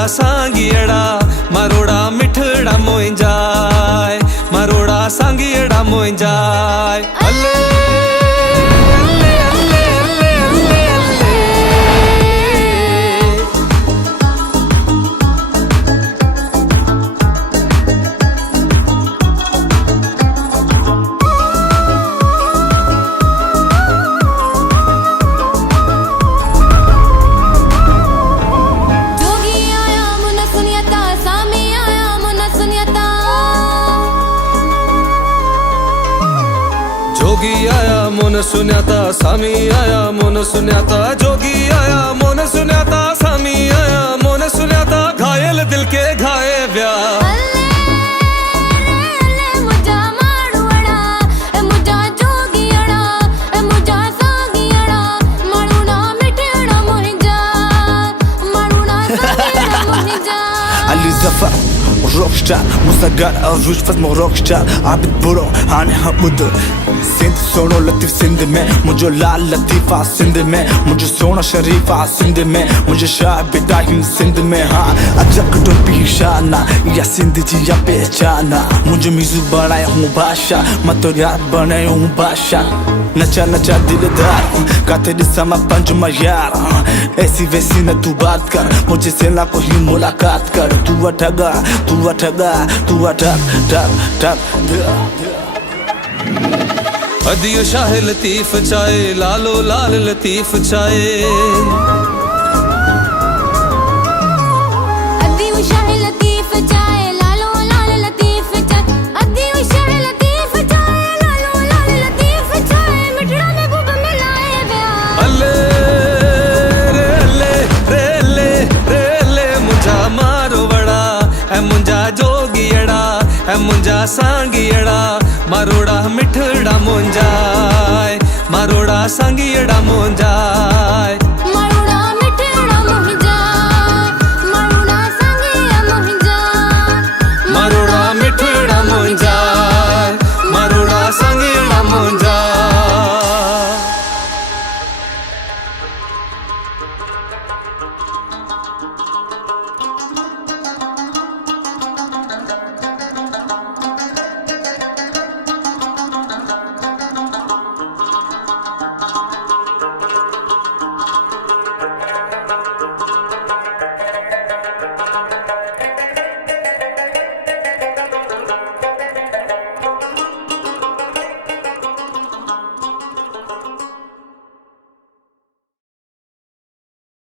मुंजा सांगियड़ा मारोड़ा मिठड़ा मोइंजाय मारोड़ा सांगियड़ा मोइंजाय अल्ले अल्ले अल्ले अल्ले अल्ले अल्ले जोगी आया मोन सुन्याता सामी आया मोन सुन्याता जोगी आया मोन सुन्याता सामी आया मोन सुन्याता घायल दिल के घाये व्या Rockstar, Musagar, Rouge faz mon rockstar Abid Buro, Hani Hamud Sindh sono latif Sindh में मुझे लाल लतीफा सिंध में मुझे सोना शरीफा सिंध में मुझे शाह बिटाहिम सिंध में हाँ अजक टोपी शाना या सिंध जी या पहचाना मुझे मिजू बनाया हूँ भाषा मैं तो यार बनाया हूँ भाषा नचा नचा दिलदार गाते दिसमा पंज यार ऐसी वैसी न तू बात कर मुझे से ना कोई मुलाकात कर तू अठगा तू अठगा तू अठग ठग ठग अदियो शाह लतीफ चाहे लालो लाल लतीफ चाहे अदियो शाह लतीफ चाहे लालो लाल लतीफ चाहे अदियो शाह लतीफ चाहे लालो लाल लतीफ चाहे मिठड़ा में गुब मिलाए व्या अल्ले रे अल्ले रे अल्ले रे अल्ले मुंजा मारो वड़ा है मुंजा जोगियड़ा है मुंजा सांगियड़ा मारोड़ा मिठड़ा मुंजाय मारोड़ा सांगियड़ा